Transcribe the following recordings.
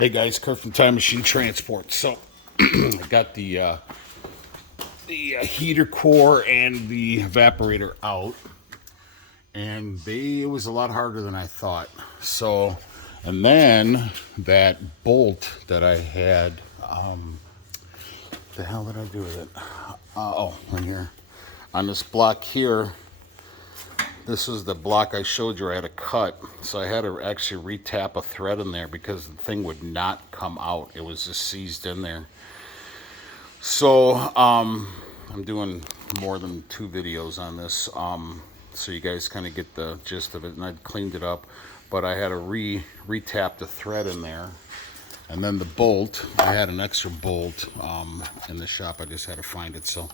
Hey guys, Kurt from Time Machine Transport. So I got the heater core and the evaporator out, and it was a lot harder than I thought. So, and then that bolt that I had, the hell did I do with it? Oh, right here on this block here. This is the block I showed you I had to cut. So I had to actually re-tap a thread in there because the thing would not come out. It was just seized in there. So I'm doing more than 2 videos on this. So you guys kind of get the gist of it. And I cleaned it up. But I had to re-tap the thread in there. And then the bolt, I had an extra bolt in the shop. I just had to find it. So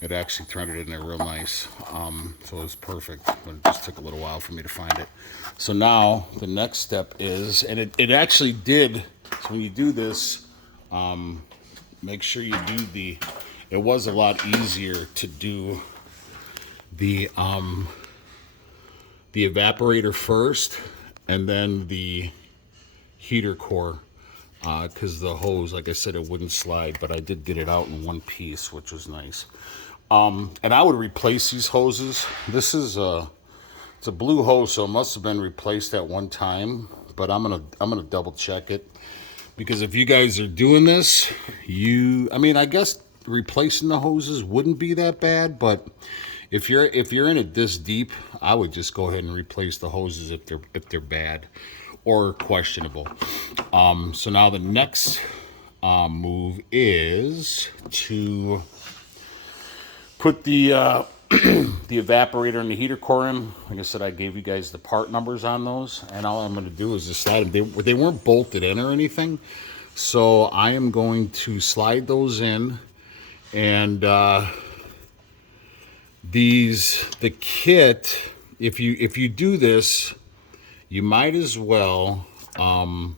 it actually threaded in there real nice. So it was perfect, but it just took a little while for me to find it. So now the next step is, and it actually did, so when you do this, make sure you do it was a lot easier to do the evaporator first and then the heater core. Because the hose, like I said, it wouldn't slide, but I did get it out in one piece, which was nice. And I would replace these hoses. This is it's a blue hose, so it must have been replaced at one time. But I'm gonna double check it, because if you guys are doing this, I mean, I guess replacing the hoses wouldn't be that bad, but if you're in it this deep, I would just go ahead and replace the hoses if they're bad or questionable. So now the next move is to put the the evaporator and the heater core in. Like I said, I gave you guys the part numbers on those, and all I'm going to do is just slide them. They weren't bolted in or anything, so I am going to slide those in. And the kit, if you do this, you might as well, come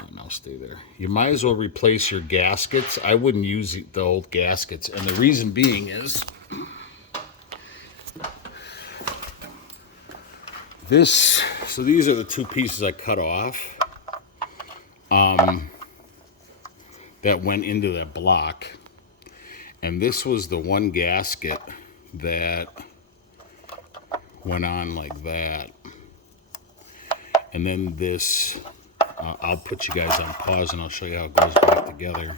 on now, stay there. You might as well replace your gaskets. I wouldn't use the old gaskets, and the reason being is this. So these are the 2 pieces I cut off that went into that block, and this was the one gasket that went on like that. And then this, I'll put you guys on pause and I'll show you how it goes back together.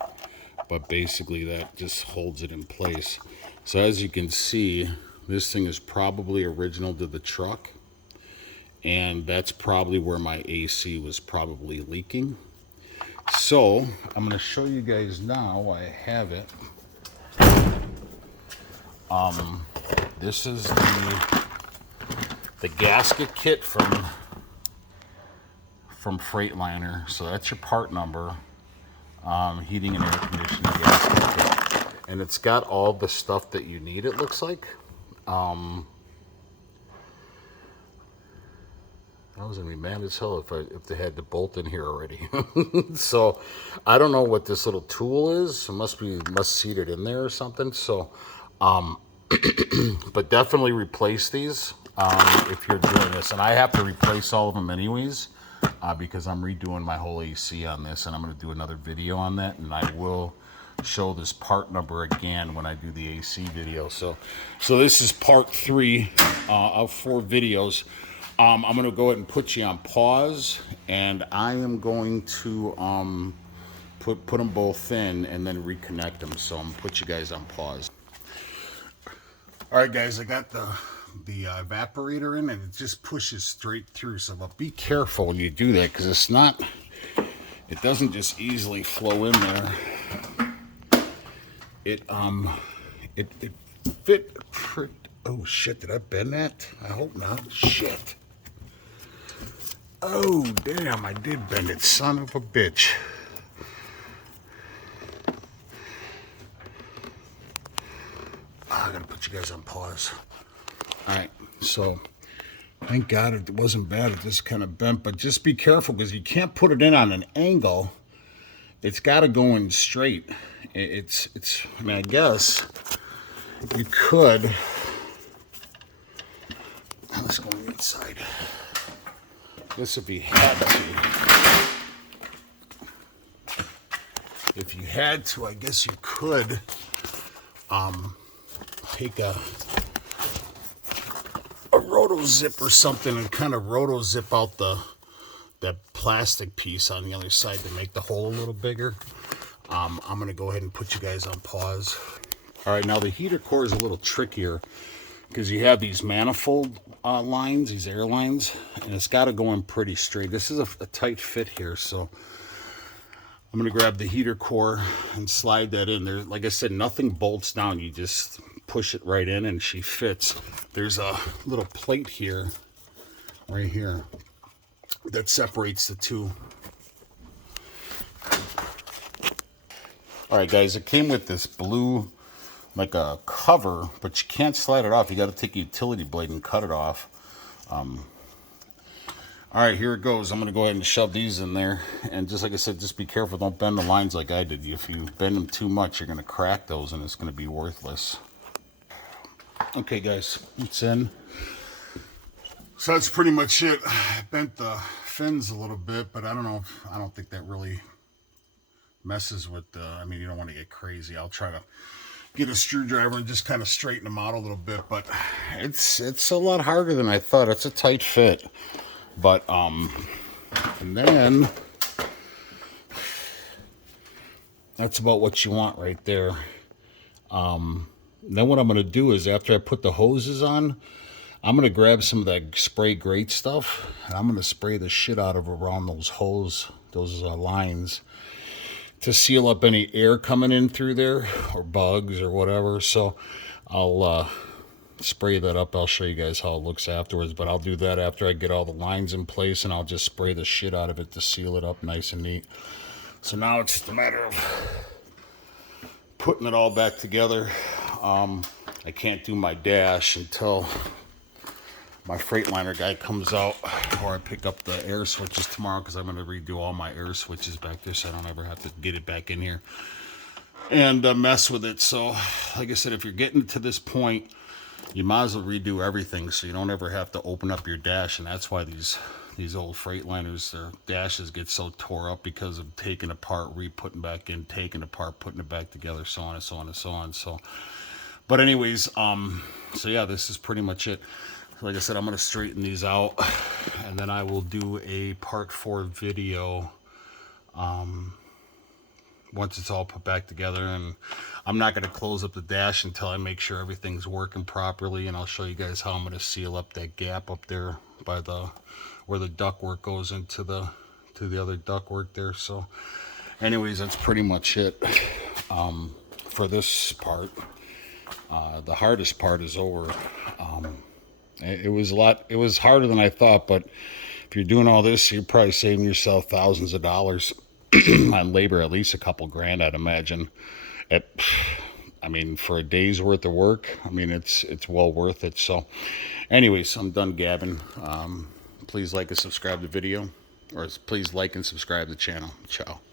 But basically that just holds it in place. So as you can see, this thing is probably original to the truck. And that's probably where my AC was probably leaking. So I'm going to show you guys now. I have it. This is the gasket kit from Freightliner. So that's your part number. Heating and air conditioning gasket kit. And it's got all the stuff that you need, it looks like. I was gonna be mad as hell if they had the bolt in here already. So I don't know what this little tool is. It must seat it in there or something. So but definitely replace these if you're doing this. And I have to replace all of them anyways, because I'm redoing my whole AC on this, and I'm going to do another video on that, and I will show this part number again when I do the AC video. So this is part 3 of 4 videos. I'm going to go ahead and put you on pause, and I am going to put them both in and then reconnect them. So I'm going to put you guys on pause. All right, guys, I got the evaporator in, and it just pushes straight through. So but be careful when you do that, because it doesn't just easily flow in there. It fit. Oh shit! Did I bend that? I hope not. Shit. Oh damn! I did bend it. Son of a bitch. I gotta put you guys on pause. All right, so thank God it wasn't bad. It just kind of bent, but just be careful, because you can't put it in on an angle. It's got to go in straight. It's. I mean, I guess you could. Let's go inside. This if you had to, I guess you could take a roto zip or something and kind of roto zip out that plastic piece on the other side to make the hole a little bigger. I'm going to go ahead and put you guys on pause. All right, now the heater core is a little trickier because you have these manifold lines, these air lines, and it's got to go in pretty straight. This is a tight fit here, so I'm going to grab the heater core and slide that in there. Like I said, nothing bolts down. You just push it right in and she fits. There's a little plate here, right here, that separates the two. All right, guys, it came with this blue, like a cover, but you can't slide it off. You got to take a utility blade and cut it off. All right, here it goes. I'm going to go ahead and shove these in there. And just like I said, just be careful. Don't bend the lines like I did. If you bend them too much, you're going to crack those and it's going to be worthless. Okay, guys, it's in. So that's pretty much it. I bent the fins a little bit, but I don't know. I don't think that really messes with the, I mean, you don't want to get crazy. I'll try to get a screwdriver and just kind of straighten them out a little bit, but it's a lot harder than I thought. It's a tight fit. But and then that's about what you want right there. Then what I'm going to do is after I put the hoses on, I'm going to grab some of that spray grate stuff and I'm going to spray the shit out of around those holes, those lines, to seal up any air coming in through there or bugs or whatever. So I'll spray that up. I'll show you guys how it looks afterwards, but I'll do that after I get all the lines in place, and I'll just spray the shit out of it to seal it up nice and neat. So now it's just a matter of putting it all back together. I can't do my dash until my Freightliner guy comes out, or I pick up the air switches tomorrow, because I'm going to redo all my air switches back there so I don't ever have to get it back in here and mess with it. So like I said, if you're getting to this point, you might as well redo everything so you don't ever have to open up your dash. And that's why these old Freightliners, their dashes get so tore up because of taking apart, re-putting back in, taking apart, putting it back together, so on and so on and so on. So, but anyways, so yeah, this is pretty much it. Like I said, I'm going to straighten these out, and then I will do a part 4 video once it's all put back together. And I'm not going to close up the dash until I make sure everything's working properly, and I'll show you guys how I'm going to seal up that gap up there by where the ductwork goes into the other ductwork there. So anyways, that's pretty much it for this part. The hardest part is over. It was harder than I thought, but if you're doing all this, you're probably saving yourself thousands of dollars on labor, at least a couple grand, I'd imagine. I mean, for a day's worth of work, I mean, it's well worth it. So anyways, I'm done gabbing. Please like and subscribe the video, or please like and subscribe the channel. Ciao.